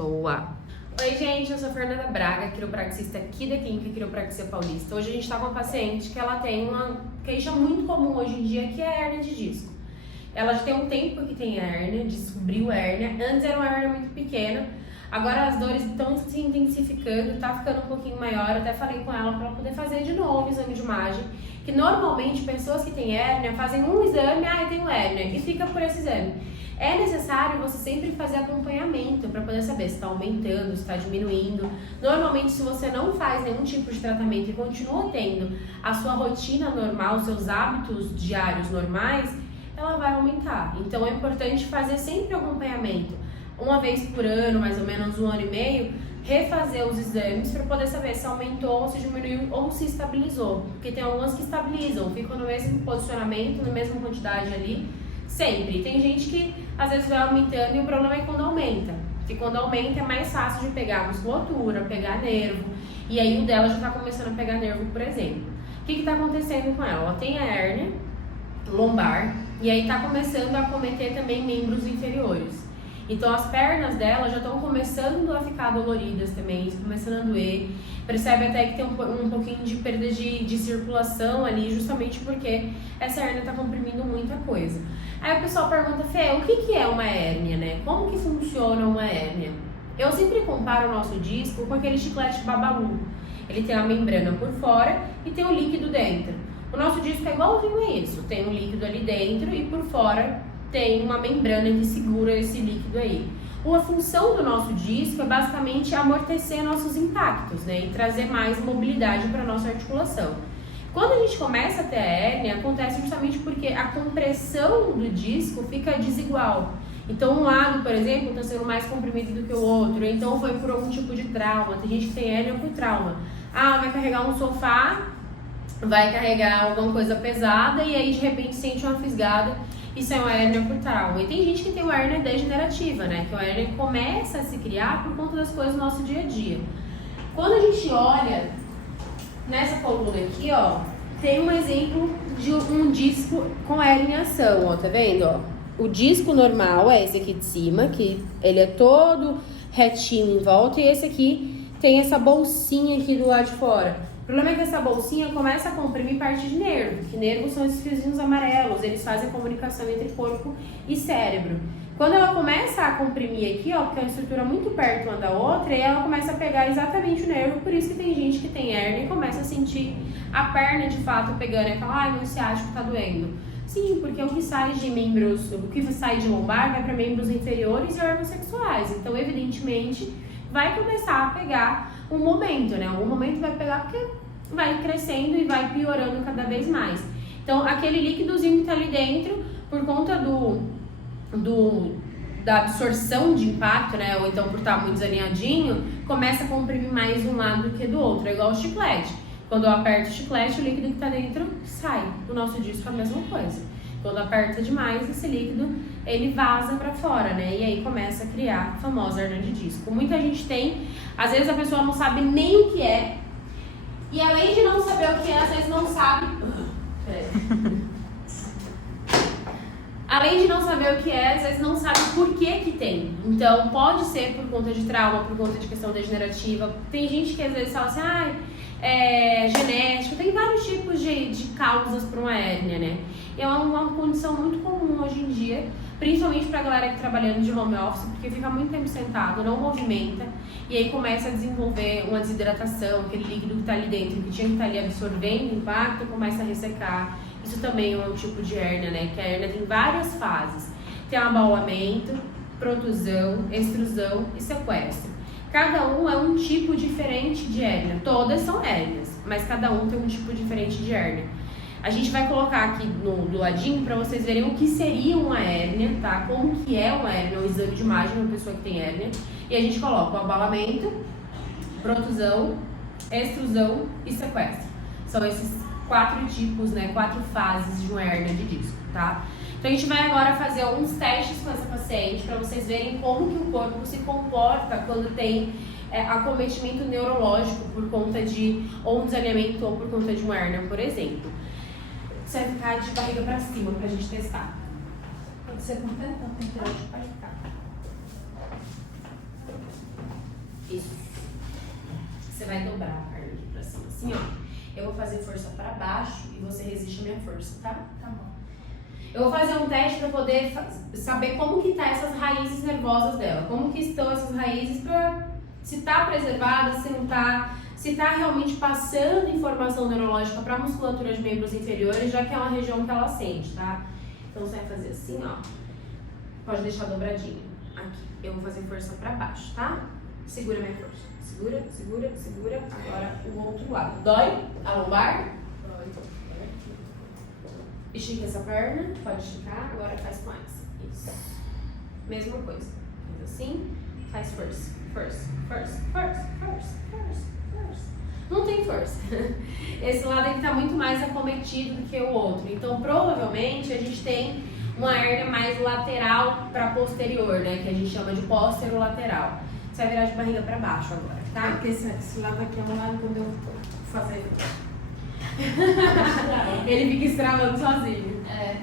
Boa! Oi, gente, eu sou a Fernanda Braga, quiropraxista aqui da Clínica Quiropraxia Paulista. Hoje a gente tá com uma paciente que ela tem uma queixa muito comum hoje em dia, que é a hérnia de disco. Ela já tem um tempo que tem hérnia, descobriu hérnia. Antes era uma hérnia muito pequena, agora as dores estão se intensificando, tá ficando um pouquinho maior. Eu até falei com ela para ela poder fazer de novo o exame de imagem, que normalmente pessoas que têm hérnia fazem um exame, eu tenho hérnia, e fica por esse exame. É necessário você sempre fazer acompanhamento para poder saber se está aumentando, se está diminuindo. Normalmente, se você não faz nenhum tipo de tratamento e continua tendo a sua rotina normal, os seus hábitos diários normais, ela vai aumentar. Então é importante fazer sempre acompanhamento. Uma vez por ano, mais ou menos 1 ano e meio, refazer os exames para poder saber se aumentou, se diminuiu ou se estabilizou. Porque tem algumas que estabilizam, ficam no mesmo posicionamento, na mesma quantidade ali, sempre. Tem gente que às vezes vai aumentando e o problema é quando aumenta. Porque quando aumenta é mais fácil de pegar musculatura, pegar nervo. E aí o dela já está começando a pegar nervo, por exemplo. O que está acontecendo com ela? Ela tem a hérnia lombar e aí está começando a acometer também membros inferiores. Então as pernas dela já estão começando a ficar doloridas também, começando a doer. Percebe até que tem um pouquinho de perda de circulação ali, justamente porque essa hérnia está comprimindo muita coisa. Aí o pessoal pergunta, Fê, o que é uma hérnia, né? Como que funciona uma hérnia? Eu sempre comparo o nosso disco com aquele chiclete Babalu. Ele tem a membrana por fora e tem o líquido dentro. O nosso disco é igualzinho a isso, tem um líquido ali dentro e por fora tem uma membrana que segura esse líquido aí. A função do nosso disco é basicamente amortecer nossos impactos, né, e trazer mais mobilidade para a nossa articulação. Quando a gente começa a ter a hérnia, acontece justamente porque a compressão do disco fica desigual. Então um lado, por exemplo, está sendo mais comprimido do que o outro, então foi por algum tipo de trauma. Tem gente que tem hérnia por trauma. Vai carregar um sofá, vai carregar alguma coisa pesada e aí de repente sente uma fisgada. Isso é uma hérnia por trauma. E tem gente que tem uma hérnia degenerativa, né? Que a hérnia começa a se criar por conta das coisas do nosso dia a dia. Quando a gente olha nessa coluna aqui, ó, tem um exemplo de um disco com herniação, ó, tá vendo, ó? O disco normal é esse aqui de cima, que ele é todo retinho em volta, e esse aqui tem essa bolsinha aqui do lado de fora. O problema é que essa bolsinha começa a comprimir parte de nervo, que nervos são esses fiozinhos amarelos, eles fazem a comunicação entre corpo e cérebro. Quando ela começa a comprimir aqui, ó, porque é uma estrutura muito perto uma da outra, e ela começa a pegar exatamente o nervo, por isso que tem gente que tem hérnia e começa a sentir a perna de fato pegando, e fala, meu ciático tá doendo. Sim, porque o que sai de membros, o que sai de lombar vai para membros inferiores e órgãos sexuais, então evidentemente vai começar a pegar um momento, né? Algum momento vai pegar porque vai crescendo e vai piorando cada vez mais. Então, aquele líquidozinho que tá ali dentro, por conta da absorção de impacto, né? Ou então por estar muito desalinhadinho, começa a comprimir mais um lado do que do outro. É igual o chiclete. Quando eu aperto o chiclete, o líquido que tá dentro sai. O nosso disco é a mesma coisa. Quando aperta demais, esse líquido, ele vaza pra fora, né? E aí começa a criar a famosa hérnia de disco. Muita gente tem, às vezes a pessoa não sabe nem o que é, e além de não saber o que é, às vezes não sabe... Além de não saber o que é, às vezes não sabe por que tem. Então, pode ser por conta de trauma, por conta de questão degenerativa. Tem gente que às vezes fala assim, é genético. Tem vários tipos de causas para uma hérnia, né? E é uma condição muito comum hoje em dia, principalmente para a galera que tá trabalhando de home office, porque fica muito tempo sentado, não movimenta, e aí começa a desenvolver uma desidratação, aquele líquido que está ali dentro, que tinha que estar ali absorvendo o impacto, começa a ressecar. Isso também é um tipo de hérnia, né? Que a hérnia tem várias fases. Tem abaulamento, protusão, extrusão e sequestro. Cada um é um tipo diferente de hérnia. Todas são hérnias, mas cada um tem um tipo diferente de hérnia. A gente vai colocar aqui do ladinho para vocês verem o que seria uma hérnia, tá? Como que é uma hérnia, um exame de imagem de uma pessoa que tem hérnia. E a gente coloca o abalamento, protusão, extrusão e sequestro. São esses 4 tipos, né? 4 fases de uma hérnia de disco, tá? Então a gente vai agora fazer alguns testes com essa paciente para vocês verem como que o corpo se comporta quando tem acometimento neurológico por conta de ou um desalinhamento ou por conta de uma hérnia, por exemplo. Você vai ficar de barriga para cima pra gente testar. Pode ser com tanto, pode ficar. assim, ó. Eu vou fazer força pra baixo e você resiste a minha força, tá? Tá bom. Eu vou fazer um teste pra poder saber como que tá essas raízes nervosas dela. Como que estão essas raízes pra se tá preservada, se não tá, se tá realmente passando informação neurológica pra musculatura de membros inferiores, já que é uma região que ela sente, tá? Então você vai fazer assim, ó. Pode deixar dobradinho. Aqui. Eu vou fazer força pra baixo, tá? Segura minha força. Segura, segura, segura. Agora o outro lado. Dói? A lombar? Dói. Estica essa perna. Pode esticar. Agora faz com essa. Isso. Mesma coisa. Faz assim. Faz força. Força, força, força, força, força, força. Não tem força. Esse lado aqui tá muito mais acometido do que o outro. Então, provavelmente, a gente tem uma hérnia mais lateral para posterior, né? Que a gente chama de póstero-lateral. Você vai virar de barriga para baixo agora, tá? Porque esse lado aqui é um lado quando eu fazer. Ele fica estravando sozinho. É.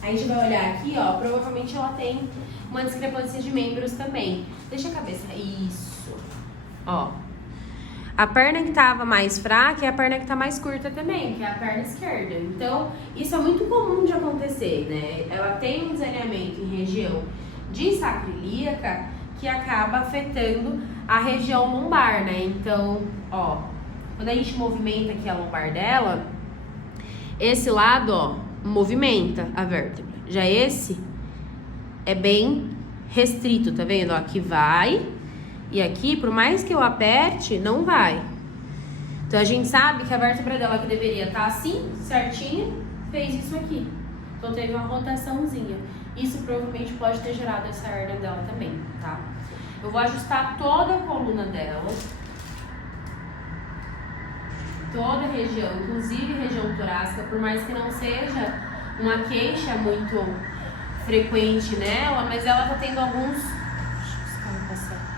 Aí a gente vai olhar aqui, ó. Provavelmente ela tem uma discrepância de membros também. Deixa a cabeça. Isso. Ó. A perna que tava mais fraca é a perna que tá mais curta também, que é a perna esquerda. Então, isso é muito comum de acontecer, né? Ela tem um desalinhamento em região de sacroiliaca que acaba afetando a região lombar, né? Então, ó, quando a gente movimenta aqui a lombar dela, esse lado, ó, movimenta a vértebra. Já esse é bem restrito, tá vendo? Ó, aqui vai e aqui, por mais que eu aperte, não vai. Então, a gente sabe que a vértebra dela que deveria estar assim, certinha, fez isso aqui. Então, teve uma rotaçãozinha. Isso provavelmente pode ter gerado essa hérnia dela também, tá? Eu vou ajustar toda a coluna dela. Toda a região, inclusive região torácica, por mais que não seja uma queixa muito frequente nela, mas ela tá tendo alguns... Deixa esse carro passar.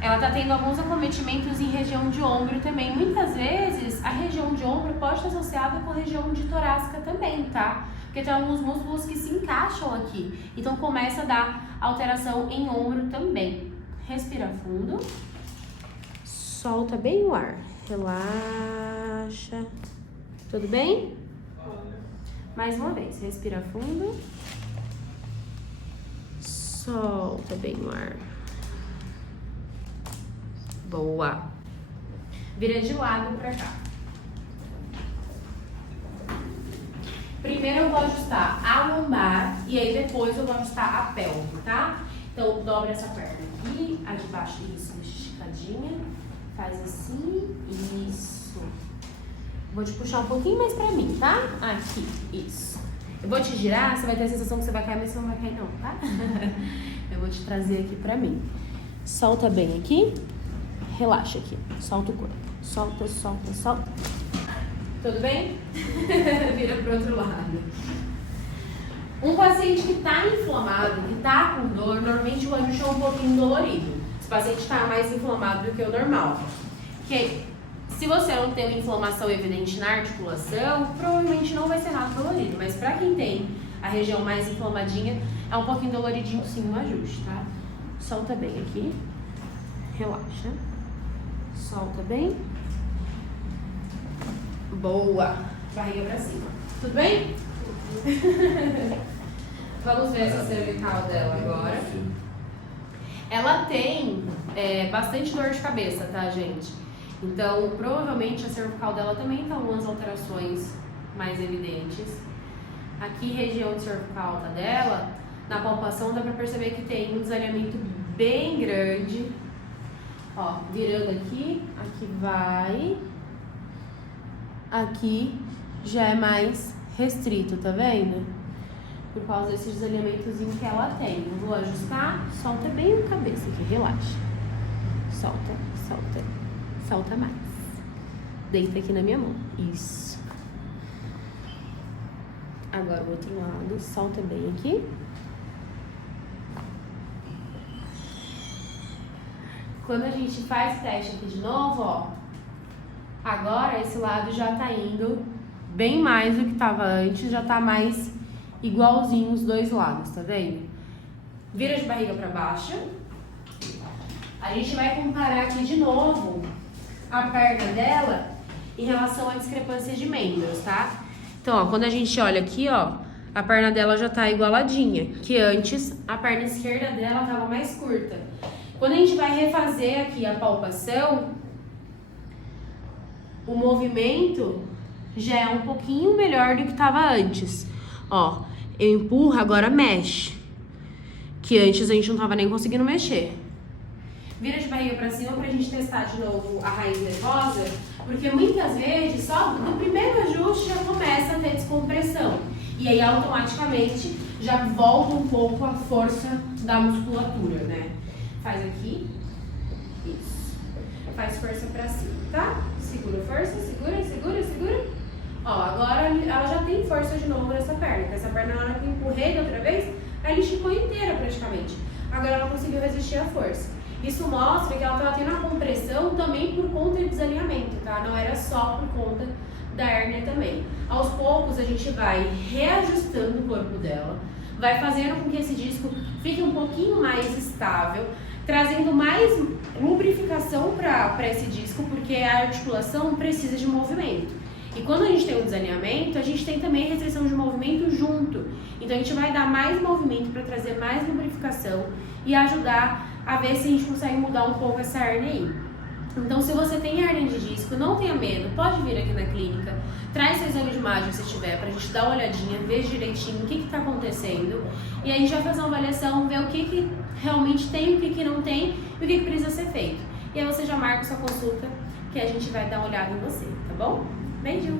Ela tá tendo alguns acometimentos em região de ombro também. Muitas vezes a região de ombro pode estar associada com a região de torácica também, tá? Porque tem alguns músculos que se encaixam aqui. Então começa a dar alteração em ombro também. Respira fundo. Solta bem o ar. Relaxa. Tudo bem? Mais uma vez. Respira fundo. Solta bem o ar. Boa. Vira de lado pra cá. Primeiro eu vou ajustar a lombar e aí depois eu vou ajustar a pelve, tá? Então, dobra essa perna aqui, a de baixo, isso, deixa esticadinha. Faz assim, isso. Vou te puxar um pouquinho mais pra mim, tá? Aqui, isso. Eu vou te girar, você vai ter a sensação que você vai cair, mas você não vai cair não, tá? Eu vou te trazer aqui pra mim. Solta bem aqui. Relaxa aqui, solta o corpo. Solta, solta, solta. Tudo bem? Vira pro outro lado. Um paciente que tá inflamado, que tá com dor, normalmente o ajuste é um pouquinho dolorido. Esse paciente tá mais inflamado do que o normal. Porque se você não tem uma inflamação evidente na articulação, provavelmente não vai ser nada dolorido. Mas pra quem tem a região mais inflamadinha, é um pouquinho doloridinho sim o ajuste, tá? Solta bem aqui. Relaxa. Solta bem. Boa. Barriga pra cima. Tudo bem? Vamos ver essa cervical dela agora. Ela tem bastante dor de cabeça, tá, gente? Então, provavelmente a cervical dela também tá algumas alterações mais evidentes. Aqui, região de cervical tá dela, na palpação dá pra perceber que tem um desalinhamento bem grande. Ó, virando aqui, aqui vai. Aqui já é mais restrito, tá vendo? Por causa desse desalinhamentozinho que ela tem. Eu vou ajustar, solta bem a cabeça aqui, relaxa. Solta, solta, solta mais. Deita aqui na minha mão, isso. Agora o outro lado, solta bem aqui. Quando a gente faz o teste aqui de novo, ó, agora esse lado já tá indo bem mais do que tava antes, já tá mais igualzinho os dois lados, tá vendo? Vira de barriga para baixo. A gente vai comparar aqui de novo a perna dela em relação à discrepância de membros, tá? Então, ó, quando a gente olha aqui, ó, a perna dela já tá igualadinha, que antes a perna esquerda dela tava mais curta. Quando a gente vai refazer aqui a palpação, o movimento já é um pouquinho melhor do que tava antes. Ó, eu empurro, agora mexe. Que antes a gente não tava nem conseguindo mexer. Vira de barriga pra cima pra gente testar de novo a raiz nervosa, porque muitas vezes só no primeiro ajuste já começa a ter descompressão. E aí automaticamente já volta um pouco a força da musculatura, né? Faz aqui. Isso. Faz força pra cima, tá? Segura força, segura, segura, segura. Ó, agora ela já tem força de novo nessa perna. Essa perna, na hora que eu empurrei da outra vez, ela esticou inteira praticamente. Agora ela conseguiu resistir à força. Isso mostra que ela estava tendo a compressão também por conta do desalinhamento, tá? Não era só por conta da hérnia também. Aos poucos a gente vai reajustando o corpo dela, vai fazendo com que esse disco fique um pouquinho mais estável, trazendo mais lubrificação para esse disco, porque a articulação precisa de movimento. E quando a gente tem um desalinhamento, a gente tem também restrição de movimento junto. Então a gente vai dar mais movimento para trazer mais lubrificação e ajudar a ver se a gente consegue mudar um pouco essa hérnia aí. Então, se você tem hérnia de disco, não tenha medo, pode vir aqui na clínica, traz seu exame de imagem se tiver, pra gente dar uma olhadinha, ver direitinho o que tá acontecendo, e aí a gente vai fazer uma avaliação, ver o que realmente tem, o que não tem e o que precisa ser feito. E aí você já marca sua consulta, que a gente vai dar uma olhada em você, tá bom? Beijo!